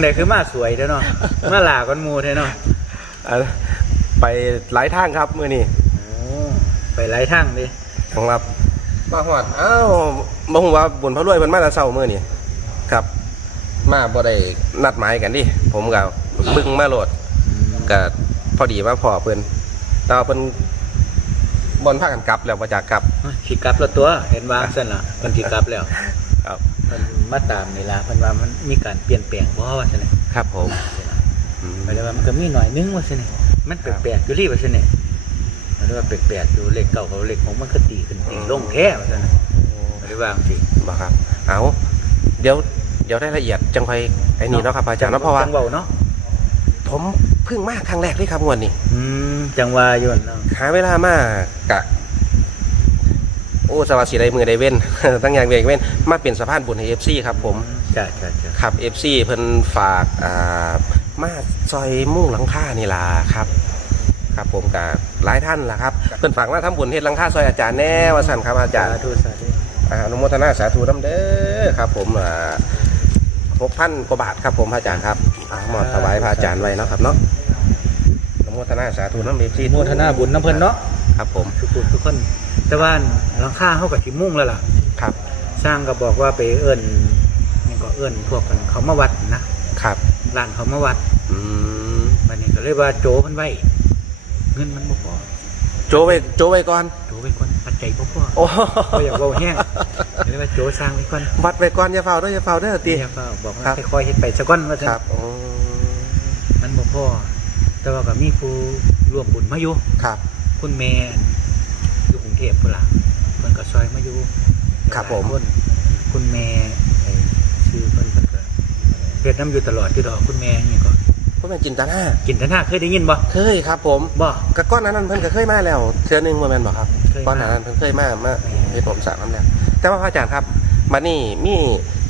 งไดคือมาสวยเด้อเนาะมาหลากันหมู่แท้เนาะอะไปหลายทางครับมื้อนี้โอ้ไปหลายทางดิของรับมาฮอดอ้าวบ่ฮู้ว่าบุญพระรวยเพิ่นมาแต่เช้ามื้อนี้ครับ มาบ่ได้นัดหมายกันดิผมก็บึ้งมาโหลดก็พอดีว่าพอเพิ่นแต่ว่าเพิ่นบ่นพากันกลับแล้วบ่จากกลับสิกลับแล้วตัว เห็นวางซั่นล่ะเพิ่นสิกลับแล้วครับ เพิ่นมาตามนี่ล่ะเพิ่นว่ามันมีการเปลี่ยนแปลงบ่ว่าซั่นน่ะครับผมอืม หมายถึงว่ามันก็มีหน่อยนึงว่าซั่นนี่มันแปลกๆอยู่ลีว่าซั่นนี่หมายถึงว่าแปลกๆอยู่เลขเก่ากับเลขของมันก็ตีขึ้นตีลงแท้ว่าซั่นน่ะหมายถึงว่าจังซี่บ่ครับ เอาเดี๋ยว เดี๋ยวได้ละเอียดจังค่อยไอ้นี่เนาะครับอาจารย์เนาะเพราะว่า จังเว้าเนาะผมเพิ่งมาครั้งแรกเลยครับงวดนี้ อืมจังว่าอยู่นั่นเนาะหาเวลามากะ โอ้สวัสดีได้มือได้เว้น ตั้งอย่างเวกเว้นมาเป็นสะพานบุญให้เอฟซีครับผมจ้ะจ้ะจ้ะครับเอฟซีเพิ่นฝากอ่ามาซอยมุ่งหลังคานี่ล่ะครับ ครับผมกับหลายท่านล่ะครับเพิ่นฝากมาทำบุญเฮ็ดหลังคาซอยอาจารย์แน่ว่าสั่นครับอาจารย์สาธุสาธุอ่าอนุโมทนาสาธุน้ำเด้อครับ ผมหกพันกว่าบาทครับผมพระอาจารย์ครับอ่ามอบถวายพระอาจารย์ไว้เนาะครับเนาะอนุโมทนาสาธุน้ำเอฟซีโมทนาบุญน้ำเพิ่นเนาะ ครับผมทุกคนทุกคน แต่ว่าหลังคาเฮาก็สิมุ่งแล้วล่ะ ครับ สร้างก็บอกว่าไปเอิ้นนี่ก็เอิ้นพวกกันเขามาวัดนะครับร้านเขามาวัด อืมบัดนี้ก็เลยว่าโจเพิ่นไว้ เงินมันบ่พอโจไว้โจไว้ก่อนโจไว้ก่อนปัจจัยบ่พอโอ้บ่อยากเว้าแห้งก็เลยว่าโจสร้างไว้ก่อนวัดไว้ก่อนอย่าเฝ้าเด้ออย่าเฝ้าเด้อตีเดี๋ยวก็บอกว่าครับค่อยๆเฮ็ดไปซะก่อนว่าซั่นครับโอ้มันบ่พอแต่ว่าก็มีผู้ร่วมบุญมาอยู่ครับ คุณแม่อยู่กรุงเทพพุ่นล่ะเพิ่นก็ซอยมาอยู่ครับผม หลายนคุณแม่ไอ้ชื่อเพิ่นเพิ่นก็เฮ็ดน้ำอยู่ตลอดที่ดอกคุณแม่นี่ก็พ่อแม่นจินตนากินทนาเคยได้ยินบ่เคยครับผมบ่กะก้อนนั้นเพิ่นก็เคยมาแล้วเทื่อหนึงว่าแม่นบ่ครับเคยมา ก้อนนั้นเพิ่นเคยมามาเฮ็ดผมสร้างน้ำแล้วแต่ว่าพระอาจารย์ครับมานี่มี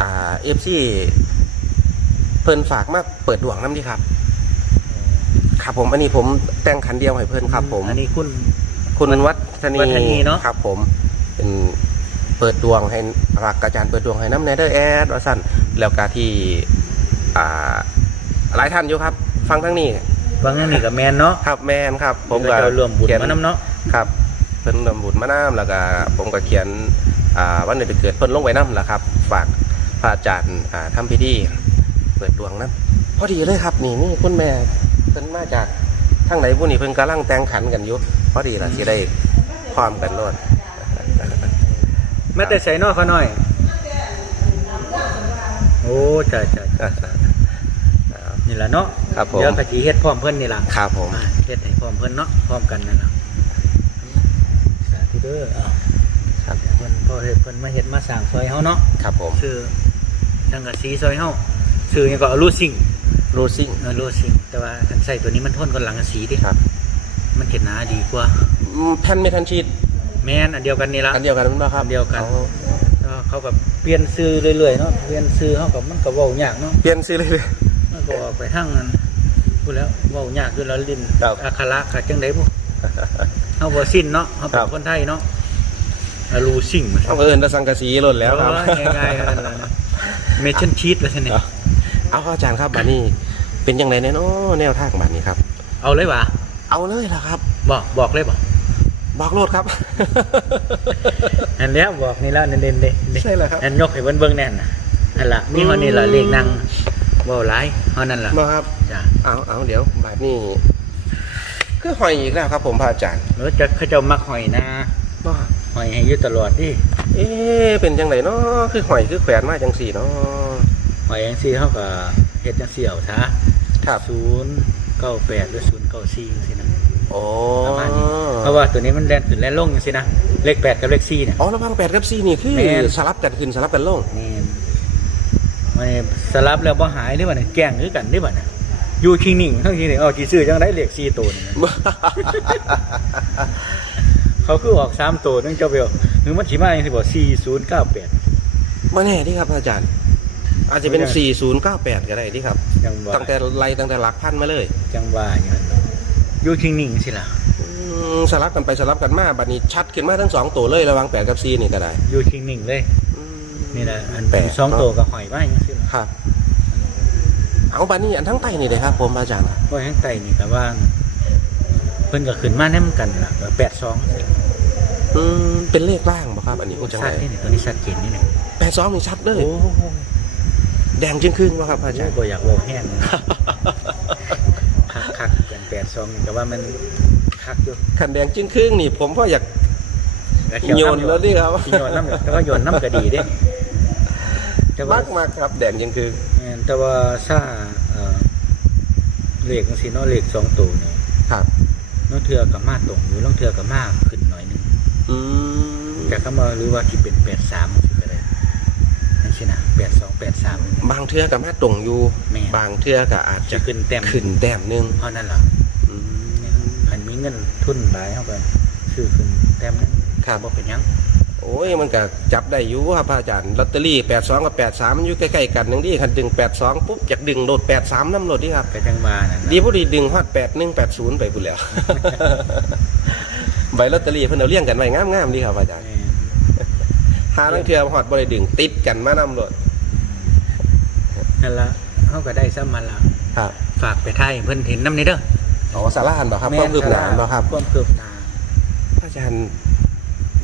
อ่า FC เพิ่นฝากมาเปิดดวงน้ำดีครับ ครับผมอันนี้ผมแต่งขันเดียวให้เพิ่นครับผมอันนี้คุณ คุณวัฒนีวัฒนีเนอะ ครับผมเป็นเปิดดวงให้รักอาจารย์เปิดดวงให้น้ำแนเดอร์แอดว่าสั้นแล้วก็ที่อ่าหลายท่านอยู่ครับ ฟังทั้งนี้บางอย่างนี่ก็แม่นเนาะครับแมนครับ ผมก็ก็จะรวมบุญเขีย มานํเนาะ ครับเพิ่นรวมบุญมาน้ำแล้วก็ผมก็เขียนอ่าวันเดือนเกิดเพิ่นลงไว้น้ำแหละครับ ฝากพระอาจารย์อ่าทำพิธีเปิดดวงน้ำพอดีเลยครับนี่นี่คุณแม่ เพิ่นมาจากทางไหนผู้นี้เพิ่นกำลังแต่งขันกันอยู่พอดีละสิได้พร้อมกันโลดแม้แต่ใส่นอกเขาหน่อย โอ้จ้ะจ้ะจ้ะนี่ล่ะเนาะครับผมเดี๋ยวก็สิเฮ็ดพร้อมเพิ่นนี่ล่ะครับผมอ่าเฮ็ดให้พร้อมเพิ่นเนาะพร้อมกันนั่นล่ะสาธุเด้ออ้าวครับเพิ่นพอเฮ็ดเพิ่นมาเฮ็ดมาสร้างซอยเฮาเนาะครับผมชื่อจังกะสีซอยเฮาชื่อหยังก็อลูซิง โรซิ่งเอออลูซิงแต่ว่าคันใส่ตัวนี้มันทนกับหลังกะสีดิครับ มันเห็นหนาดีกว่าอืมแผ่นเมทัลชีตแม่นอันเดียวกันนี่ละอันเดียวกันมั้ยครับอันเดียวกันอาก็เขากับเปลี่ยนซื้อเรื่อยๆเนาะเปลี่ยนซื้อเฮากับมันก็เว้ายากเนาะเปลี่ยนซื้อเลย มันก็ออกไปทางนั้นพูดแล้วเว้ายากอยู่แล้วลิ้นครับ อักขระก็จังได๋บ่เฮาบ่สิ้นเนาะเฮาเป็ครันบคนไทยเนาะอลูซิงเอาเอินแตะสังกะสีหล่นแล้วครับ ง่ายๆกันแล้วนะเมชั่นชีตแล้วใช่ไหมครับ เอาอาจารย์ครับบัดนี้เป็นยังไงแน่เนอนแนวทางบัดนี้ครับ เอาเลยว่ะเอาเลยล่ะครับ บอกบอกเลยบอกบอกโลดครับ อันเนี้ยบอกนี่แล้วเน้นๆเลยใช่แล้วครับ อันยกให้เบิ่งเบิ่งแน่นน่ะอันละมีเฮานี่ล่ะเลขนั่งเว้าหลายเฮานั่นล่ะมาครับจ้ะเอาเอาเดี๋ยวบัดนี้คือหอยอีกแล้วครับ ผมพระอาจารย์แล้วจะเขาเจ้ามักหอยนะว่าหอยให้อยู่ตลอดดิเอ๊ะเป็นจังไดเนาะคือหอยคือแขวนมาจังสี่เนาะ หอยจังซี่เฮาก็เฮ็ดจังซี่เอาซะครับ098หรือ094จังซี่นะโอ้ประมาณนี้เพราะว่าตัวนี้มันแล่นขึ้นแล่นลงจังซี่นะเลข8กับเลข4เนี่ย อ๋อระหวังแปดกับสี่นี่คือแม่น สลับกันขึ้นสลับกันลง นี่มันสลับแล้วบ่หายนี่บ่เนี่ยแกล้งคือกันนี่บ่เนี่ยอยู่คิงนิ่งเฮาคิงนิ่งเอาสิซื้อจังได๋เลข4ตัวนี่ เขาคือออก3ตัวนึงเจ้าไปเอาหรือมันสิมาจังซี่บ่4098มาแน่ที่ครับอาจารย์ อาจจะเป็น 4098 ก็ได้ที่ครับ จังว่าตั้งแต่ไล่ตั้งแต่หลักพันมาเลยจังว่าอย่างนั้นอยู่คิงนิ่งสิล่ะอืมสลับกันไปสลับกันมาบัดนี้ชัดขึ้นมาทั้งสองตัวเลยระหวัง8กับ4นี่ก็ได้อยู่คิงนิ่งเลย อืมนี่แหละอันแปลกสองเนาะตัวกับหอยไว้จังซี่ล่ะครับ เอาบานนี้อันทั้งไตนี่เลยครับ ผมอาจารย์ครับเพราะข้างใต้นี่ก็ว่า เพิ่นก็ขึ้นมาแนำกันล่ะก็แปดสองอืมเป็นเลขล่างบ่ครับ อันนี้อุจังชัไรดนี่นี่ตัวนี้ชัดเจนนี่นี่แปดสองนี่ชัดเลย โอ้โห แดงจึงครึ่งบ่ครับอาจารย์บ่อยากโวแห้งคักคักๆกันแปดสองนี่ก็ว่ามันคักอยู่ขันแดงจึงครึ่งนี่ ผมก็อยากก็เขียวโยนำแล้วนี่ครับโยนน้ำอยู่แต่ว่าโยนน้ำก็ดีเด้แต่ว่ามากมากครับ แดงจึงครึ่งแม่นแต่ว่าถ้าเอ่อเลขจังซี่เนาะเลขสองตัวนี่ครับน้องเทือกับมาตรงอยู่น้องเทือกับมาขึ้นหน่อยหนึงอืมจากคำว่าหรือว่าที่เป็นแปดสามสิก็ได้นั่น สินะแปดสองแปดสาม บางเทือกับมาตรงอยู่ แม่บางเทือก็อาจจะจะขึ้นแต้มขึ้นแต้มหนึงเพราะนั่นแหละอืม พันมีเงินทุนหลายเข้าไปซื้อขึ้นแต้มนึงครับ บ่เป็นหยังโอ้ยมันก็จับได้อยู่ครับอาจารย์ลอตเตอรี่82กับ83มันอยู่ใกล้ๆกันนึงดิคันดึง82ปุ๊บอยากดึงโหลด83นำโหลดดิครับ ก็จังว่านั่นดีพอดีดึงฮอด81 80ไปพุ่นแล้ว ใบลอตเตอรี่เพิ่นเอาเรียงกันไว้งามๆดีครับอาจารย์ แม่ หาลังเทื่อฮอดบ่ได้ดึงติดกันมานำโหลดนั่นละเขาก็ได้ซ้ำมันละครับฝากไปไทยเพิ่นเห็นน้ำนี่เด้ออ๋อสาราหันบ่ครับความคืบหน้าอันบ่ครับความคืบหน้าอาจารย์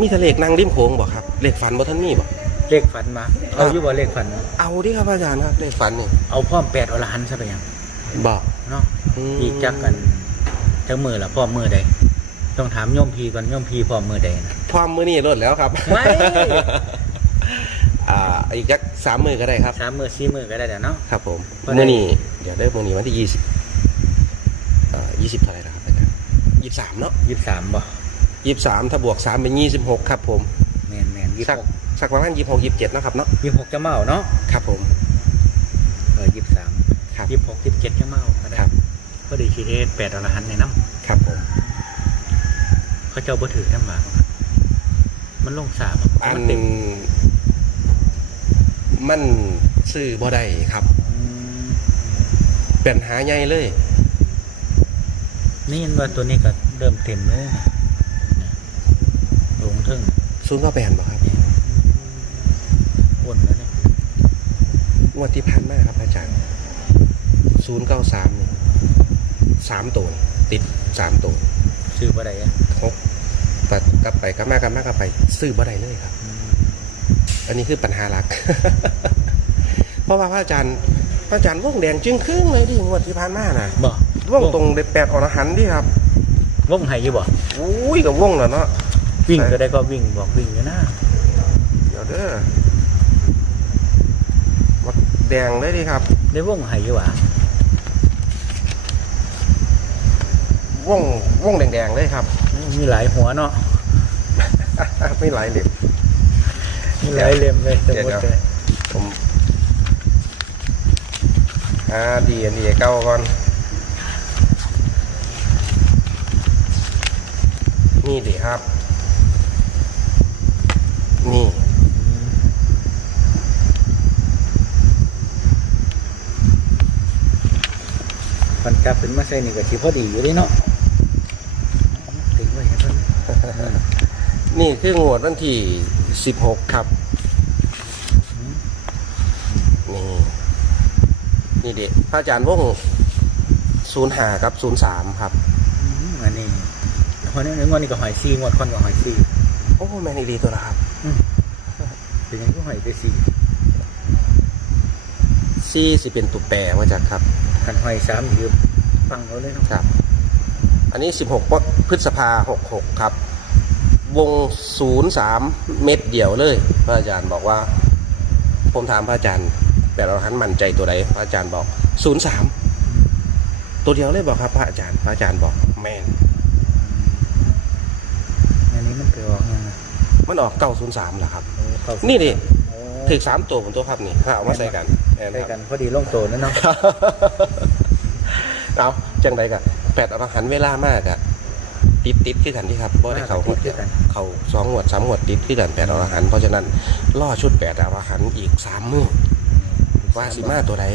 มีทะเลขนั่งริมโขงบ่ครับเลขฝันบ่ทันมีบ่เลขฝันมาเอาอยู่บ่เลขฝัน เอาดิครับอาจารย์ครับเลขฝันนี่เอาพร้อมแปดอรหันต์ซะไปหยังบ่เนาะมอีกจักกันจักมือละพร้อมมือใด ต้องถามโยมพีก่อนโยมพีพร้อมมือใดนะพร้อมมื้อนี้โลดแล้วครับไม่อ่าอีกจักสามมื้อก็ได้ครับสามมือสี่มือก็ได้เดี๋ยวเนาะครับผมวันไหนเมื่อนี้เดี๋ยวเริ่มมื่อนี้วันที่ยี่สิบเอ่อยี่สิบเท่าไหร่นะครับอาจารย์ยี่สามเนาะยี่สิบสามบ่ยี่สามถ้าบวกสามเป็นยี่สิบหกครับผมแมนแมนยี่สัสิกบหกสักประมาณยี่หกยี่สิบเจ็ดนะครับเนาะยี่สิบหกจะเมาเนาะครับผมเออยี่สิบสามครับยี่สิบหกยี่สิบเจ็ดจะเมาก็ได้ครับก็ดีชีเทศแปดอรหันต์ในน้ครับผมำ เขาเจ้าบ่ถือน้ำหมากมันลงสาบอันมันเต็มมันซื้อบ่ได้ครับอืมเป็นหาใหญ่เลย นี่ยันว่าตัวนี้ก็เริ่มเต็มเลยนะลงเทึ่งศูนย์ก็แปดบ่ครับอ้วนแล้วเนี่ยงวดที่พันมากครับอาจารย์ศูนย์เก้าสามสามตัวนี่ติดสามตัวซื้อบ่ได้อะ ครบตัดกลับไปกลับมากลับมากลับไป ซื้อบ่ได้เลยครับอืมอันนี้คือปัญหาหลัก เพราะว่าพระอาจารย์พระอาจารย์ว่องแดงจึงครึ่งเลยที่งวดที่ผ่านมาน่ะบ่ว่องตรงเด็ดแปดอรหันต์ดิครับวงไห้อยู่บ่อุ้ยกับว่องแล้วเนาะวิ่งใช่ก็ได้ก็วิ่งบอกวิ่งอยู่นะเดี๋ยวเด้อวัดแดงเลยดิครับ ได้วงไห้อยู่หว่ะว่องว่องแดงๆเลยครับ มีหลายหัวเนาะไม่ไหลเหล็บมีหลายเล่มเลยสมมติเดี๋ยวเลยผมอ่าดีอันดีเก้าก่อนนี่ดิครับ นี่ มันกลับเป็นมาใส่นี่ก็สิพอดีอยู่เด้เนาะถึงไว้ให้เพิ่น นี่คืองวดวันที่สิบหกครับ นี่ นี่เด็กพระอาจารย์วงศูนย์หากับศูนย์สามครับอืมอันนี้คนนี้งวดนี้ก็หอยซีงวดคนก็หอยซีโอ้แมนอีดีตัวละครับเป็นหยังก็หอยไปซีซีสิเป็นตุแปรมาจากครับคันหอยสามยืมฟังเอาเลยเนาะครับ อันนี้สิบหกพฤษภาหกหกครับ วงศูนย์สามเม็ดเดียวเลย พระอาจารย์บอกว่า ผมถามพระอาจารย์แปดเราหันมั่นใจตัวใดพระอาจารย์บอกศูนย์สามตัวเดียวเลยบอกครับ พระอาจารย์พระอาจารย์บอกแมนอันนี้มันเกิดออกยังไงมันออกเก้าศูนย์สามแหละครับเออเข้านี่ดิโอ้ถึงสามตัวผมตัวครับนี่ถ้าเอามาใส่กันแม่นใส่ครับกันพอดีลงโตนั่นเนาะ เอาจังใดกะแปดอรหันต์เวลามากอะ ติดติดขึ้นกันที่ครับเพราะได้เขาหมดติดกันเขาสองหวดสามหวดติดขึ้นกันแปดอรหันต์เพราะฉะนั้นล่อชุดแปดอรหันต์อีกสามมือว่าสิมาตัวไหน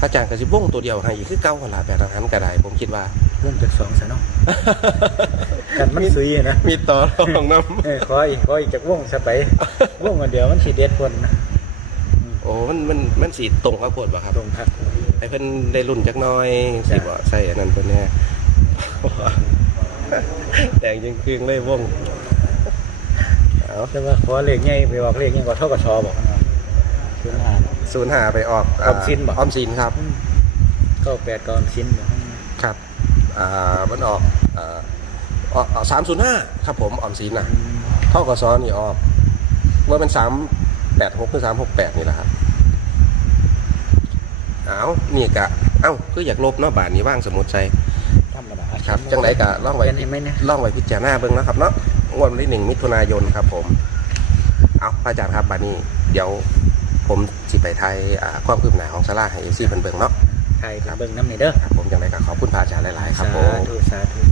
พระอาจารย์กระสิบ้งตัวเดียวให้อีกคือเก้าขลาแปดอรหันต์ก็ได้ผมคิดว่าเริ่มจากสองซะเนาะกันมันซุยอะนะมีต่อรองน้เออขออีกขออีกจากวงซะไปวงอันเดียวมันสีเด็ดคนนะำโอ้มันมันมันสีตรงกับโคตรป่ะครับตรงทักให้เพิ่นได้รุ่นจักหน้อยสิบ่ใส่อันนั้นเพิ่นแน่ แดงยังครึ่งเลยวงเอาแต่ว่าขอเลขใหญ่ไปออกเลขใหญ่กว่าเท่ากับชอบอกนะศูนย์ห้า ศูนย์หาไปออกออมสินบ่ ออมสินครับ เก้าแปดก้อนชิ้นบอกครับอ่ามันออกอ่าออกสามศูนย์ห้าครับผมออมสินนะเท่ากับซ้อนนี่ออกว่าเป็นสามแปดหกหรือสามหกแปดนี่แหละครับเอานี่กะ เอ้าคืออยากลบเนาะบาทนี้ว่างสมุดใจธรรมดา ครับจังไหนกะล่องไว้เป็นเห็นไหมเนี่ยล่องไว้พิจารณาเบิ่งนะครับเนาะงวดวันที่หนึ่งมิถุนายนครับ ผม เอาพระอาจารย์ครับบาดนี้ เดี๋ยวผมสิไปไทยอ่าความคืบหน้าของซาร่าให้เอซี่เพิ่นเบิ่งเนาะไทยเบิ่งน้ำนี่เด้อครับผมจังไหนกะขอบคุณพระอาจารย์หลาย ๆ ครับผมสาธุสาธุสา